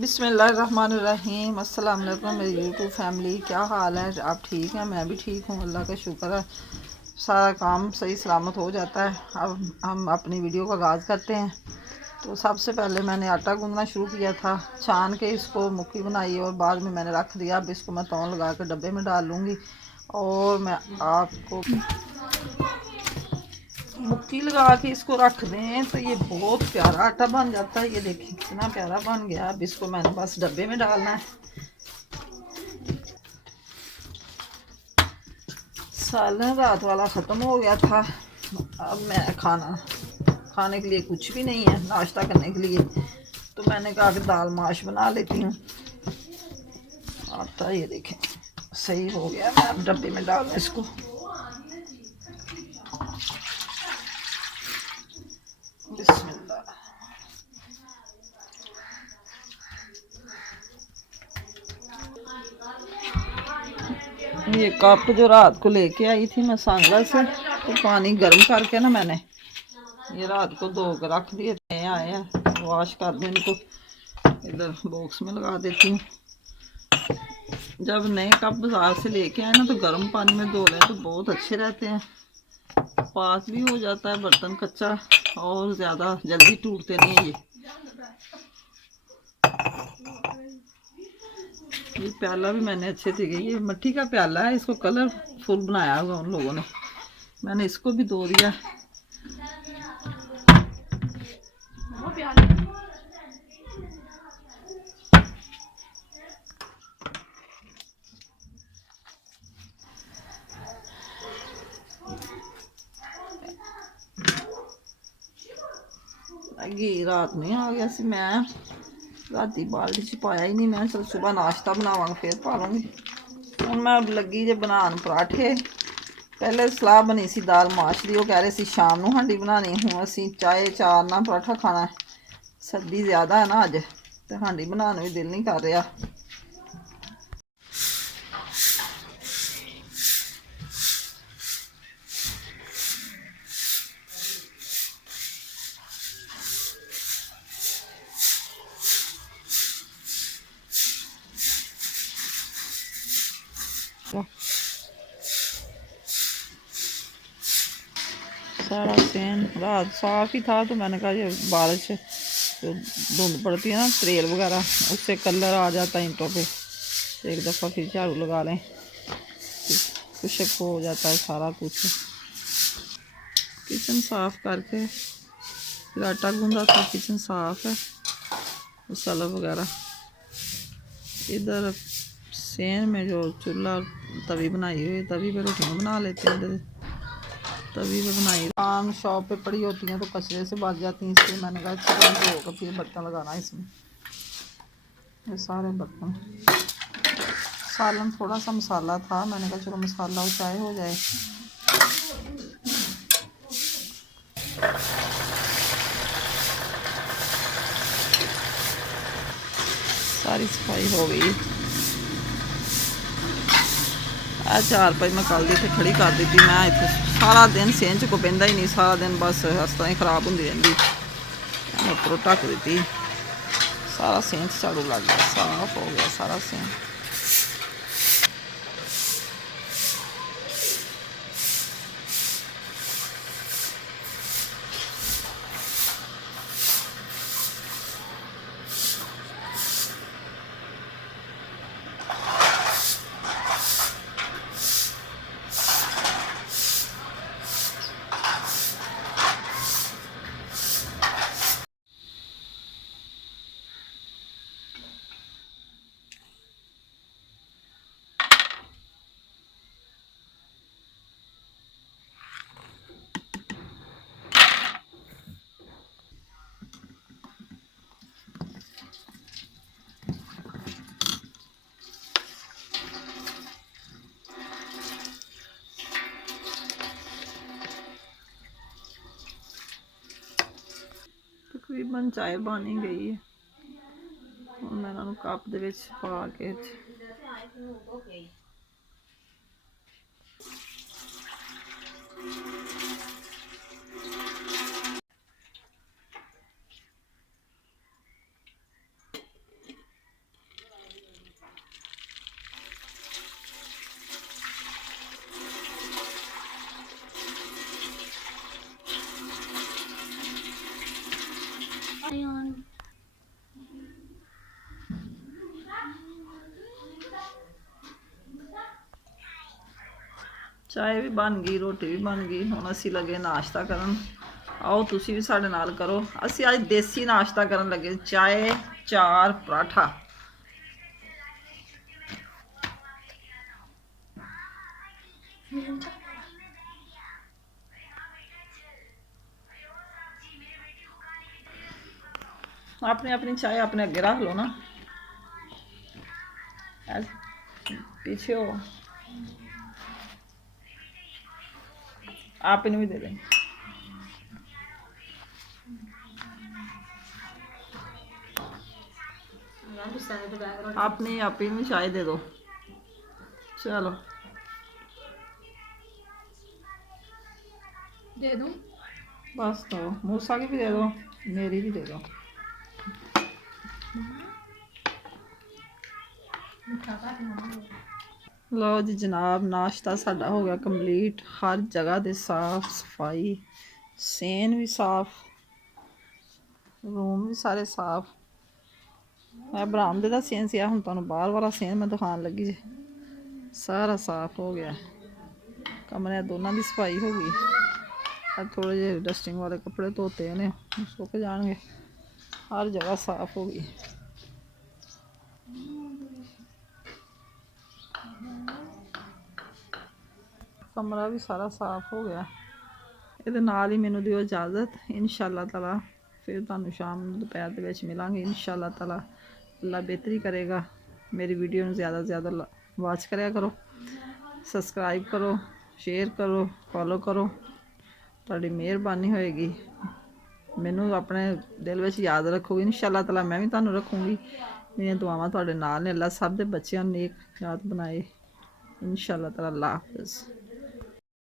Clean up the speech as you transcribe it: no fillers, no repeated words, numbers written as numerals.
बिस्मिल्लाहिर्रहमानिर्रहीम। अस्सलाम वालेकुम मेरी यूट्यूब फैमिली, क्या हाल है? आप ठीक हैं? मैं भी ठीक हूँ, अल्लाह का शुक्र है। सारा काम सही सलामत हो जाता है। अब हम अपनी वीडियो का आगाज़ करते हैं। तो सबसे पहले मैंने आटा गूंदना शुरू किया था, छान के इसको मुक्की बनाई और बाद में मैंने रख दिया। अब इसको मैं तौल लगा कर डब्बे में डाल लूँगी और मैं आपको मुक्की लगा के इसको रख दें तो ये बहुत प्यारा आटा बन जाता है। ये देखिए कितना प्यारा बन गया। अब इसको मैंने बस डब्बे में डालना है। सालन रात वाला ख़त्म हो गया था। अब मैं खाने के लिए कुछ भी नहीं है, नाश्ता करने के लिए, तो मैंने कहा कि दाल माश बना लेती हूँ। आटा ये देखें सही हो गया। मैं अब डब्बे में डालूँ इसको। बिस्मिल्लाह। ये कप जो रात को लेके आई थी मैं सांगला से, तो पानी गर्म करके ना मैंने ये रात को धो के रख दिए। आए हैं, वॉश कर दूँ इनको, इधर बॉक्स में लगा देती हूँ। जब नए कप बाजार से लेके आए ना तो गर्म पानी में धो लें तो बहुत अच्छे रहते हैं। पाक भी हो जाता है बर्तन कच्चा और ज़्यादा जल्दी टूटते नहीं है। ये प्याला भी मैंने अच्छे से, ये मिट्टी का प्याला है, इसको कलरफुल बनाया हुआ उन लोगों ने। मैंने इसको भी धो दिया। घी रात में आ गया सी, मैं राती बाल्टी च पाया ही नहीं। मैं चल सुबह नाश्ता बनावांगे फिर पा लूँगी। हूँ मैं लगी जे बनान पराठे। पहले सलाह बनी सी दाल माश दी, वो कह रहे सी शाम नूं हांडी बनानी। हूँ असी चाय चार ना पराठा खाना है, सर्दी ज़्यादा है ना अज, तो हांडी बनाने भी दिल नहीं कर रहा। सारा सीन रात साफ ही था, तो मैंने कहा ये बारिश जो धुंध पड़ती है ना, तेल वगैरह, उससे कलर आ जाता है ईंटों पे। एक दफ़ा फिर झाड़ू लगा लें, खुशक हो जाता है सारा कुछ। किचन साफ़ करके फिर आटा गूंदा था, किचन साफ़ है, मसाला वगैरह। इधर सेन में जो चूल्हा तवी बनाई हुई, तवी पे रोटियाँ बना लेते हैं। इधर तभी पे बनाई, आम शॉप पे पड़ी होती हैं तो कचरे से बच जाती हैं, इसलिए मैंने कहा चिकन धो कर फिर बर्तन लगाना इसमें। ये सारे बर्तन, सालन थोड़ा सा मसाला था, मैंने कहा चलो मसाला चाय हो जाए। सारी सफाई हो गई। चार पाई मैं कल दी इतने खड़ी कर दी थी। मैं इतने सारा दिन सेन च कोई बहता ही नहीं, सारा दिन बस इस तरह ही खराब होंगी रही। उपरों ढक दी, सारा सेन झाड़ू लग गया, साफ हो गया सारा सेन। तकरीबन चाय बन ही गई है। ਹੁਣ मैं इन्हों कप दे विच पा के ਚਾਹ ਵੀ ਬਣ ਗਈ, ਰੋਟੀ ਵੀ ਬਣ ਗਈ। ਹੁਣ ਅਸੀਂ ਲੱਗੇ ਨਾਸ਼ਤਾ ਕਰਨ। ਆਓ ਤੁਸੀਂ ਵੀ ਸਾਡੇ ਨਾਲ ਕਰੋ। ਅਸੀਂ ਅੱਜ ਦੇਸੀ ਨਾਸ਼ਤਾ ਕਰਨ ਲੱਗੇ, ਚਾਹ, ਚਾਰ, ਪਰਾਠਾ। अपनी अपनी चाय अपने अगे रख लो ना, पीछे हो। आप इन्हें भी दे दें। अपनी आप ही चाय दे दो। चलो दे दूं? बस दो, मूसा की भी दे दो, मेरी भी दे दो। लो जी जनाब, नाश्ता साडा हो गया कंप्लीट। हर जगह दे साफ सफाई, सेन भी साफ, रूम भी सारे साफ। मैं बरामदे दा सेन सिया, हुण तुहानूं बाहर वाला सेन मैं दिखाण लगी जे। सारा साफ हो गया, कमरे दोनों की सफाई हो गई। अब थोड़े जे डस्टिंग वाले कपड़े धोते ने, सुक जाएंगे। हर जगह साफ हो गई। कमरा भी सारा साफ हो गया। ਇਹਦੇ ਨਾਲ ਹੀ ਮੈਨੂੰ ਦਿਓ ਇਜਾਜ਼ਤ। ਇਨਸ਼ਾਅੱਲਾ ਤਾਲਾ ਫਿਰ ਤੁਹਾਨੂੰ ਸ਼ਾਮ ਨੂੰ ਦੁਪਹਿਰ ਦੇ ਵਿੱਚ ਮਿਲਾਂਗੇ। ਇਨਸ਼ਾਅੱਲਾ ਤਾਲਾ ਅੱਲਾ ਬਿਹਤਰੀ ਕਰੇਗਾ। ਮੇਰੀ ਵੀਡੀਓ ਨੂੰ ਜ਼ਿਆਦਾ ਤੋਂ ਜ਼ਿਆਦਾ ਵਾਚ ਕਰਿਆ ਕਰੋ, ਸਬਸਕ੍ਰਾਈਬ ਕਰੋ, ਸ਼ੇਅਰ ਕਰੋ, ਫੋਲੋ ਕਰੋ। ਤੁਹਾਡੀ ਮਿਹਰਬਾਨੀ ਹੋਏਗੀ। ਮੈਨੂੰ ਆਪਣੇ ਦਿਲ ਵਿੱਚ ਯਾਦ ਰੱਖੋਗੇ। ਇਨਸ਼ਾਅੱਲਾ ਤਾਲਾ ਮੈਂ ਵੀ ਤੁਹਾਨੂੰ ਰੱਖੂੰਗੀ। ਮੇਰੀਆਂ ਦੁਆਵਾਂ ਤੁਹਾਡੇ ਨਾਲ ਨੇ। ਅੱਲਾ ਸਭ ਦੇ ਬੱਚਿਆਂ ਨੂੰ ਨੇਕ ਯਾਦ ਬਣਾਏ। ਇਨਸ਼ਾਅੱਲਾ ਤਾਲਾ। ਅੱਲਾ ਹਾਫਿਜ਼।